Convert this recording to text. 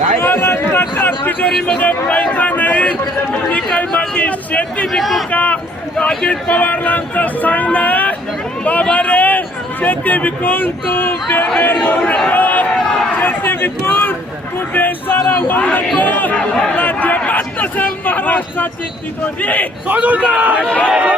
महाराष्ट्राच्या तिजोरीमध्ये पैसा नाही. मी काही माझी शेती विकू का? अजित पवारांचं सांगणं बाबा रे शेती विकून तू बेघर होऊ नको. शेती विकून तू बेसारा होऊ नको. राज्यात तसं महाराष्ट्राची तिजोरी. सोडू जा!